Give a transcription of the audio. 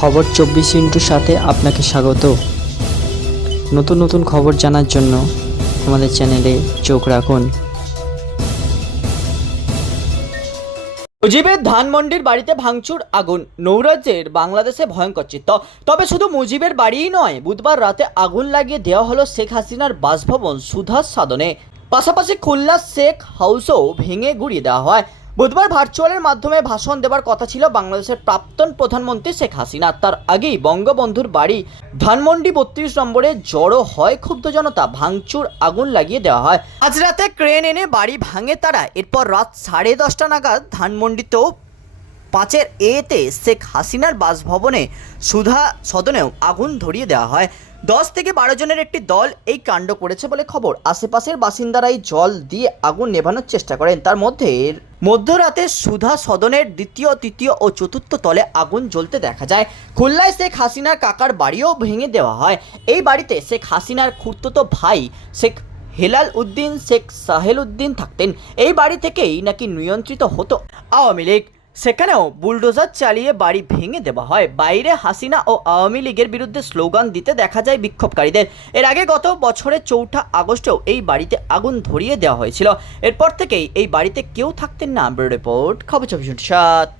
খবর চব্বিশ ইন্টুর সাথে আপনাকে স্বাগত। নতুন নতুন খবর জানার জন্য আমাদের চ্যানেলে চোখ রাখুন। মুজিবের ধানমন্ডির বাড়িতে ভাঙচুর, আগুন। নৌরাজ্যের বাংলাদেশে ভয়ঙ্কর চিত্ত। তবে শুধু মুজিবের বাড়িই নয়, বুধবার রাতে আগুন লাগিয়ে দেওয়া হলো শেখ হাসিনার বাসভবন সুধাস সাদনে পাশাপাশি খুলনা শেখ হাউসও ভেঙে গুড়িয়ে দেওয়া হয়। বুধবার ভার্চুয়ালের মাধ্যমে ভাষণ দেওয়ার কথা ছিল বাংলাদেশের প্রাক্তন প্রধানমন্ত্রী শেখ হাসিনা। তার আগেই বঙ্গবন্ধুর বাড়ি ধানমন্ডি বত্রিশ নম্বরে জড়ো হয় ক্ষুব্ধ জনতা। ভাঙচুর আগুন লাগিয়ে দেওয়া হয়। আজ রাতে ক্রেন এনে বাড়ি ভাঙে তারা। এরপর রাত সাড়ে দশটা নাগাদ ধানমন্ডিতেও পাঁচের এতে শেখ হাসিনার বাসভবনে সুধা সদনেও আগুন ধরিয়ে দেওয়া হয়। দশ থেকে বারো জনের একটি দল এই কাণ্ড করেছে বলে খবর। আশেপাশের বাসিন্দারাই জল দিয়ে আগুন নেভানোর চেষ্টা করেন। তার মধ্যে মধ্যরাতে সুধা সদনের দ্বিতীয়, তৃতীয় ও চতুর্থ তলে আগুন জ্বলতে দেখা যায়। খুলনায় শেখ হাসিনার কাকার বাড়িও ভেঙে দেওয়া হয়। এই বাড়িতে শেখ হাসিনার খুড়তুতো ভাই শেখ হেলাল উদ্দিন, শেখ সাহেল উদ্দিন থাকতেন। এই বাড়ি থেকেই নাকি নিয়ন্ত্রিত হতো আওয়ামী লীগ। সেখানেও বুলডোজার চালিয়ে বাড়ি ভেঙে দেওয়া হয়। বাইরে হাসিনা ও আওয়ামী লীগের বিরুদ্ধে স্লোগান দিতে দেখা যায় বিক্ষোভকারীদের। এর আগে গত বছরের চৌঠা আগস্টেও এই বাড়িতে আগুন ধরিয়ে দেওয়া হয়েছিল। এরপর থেকেই এই বাড়িতে কেউ থাকতেন না। রিপোর্ট, খবর চব্বিশ সাত।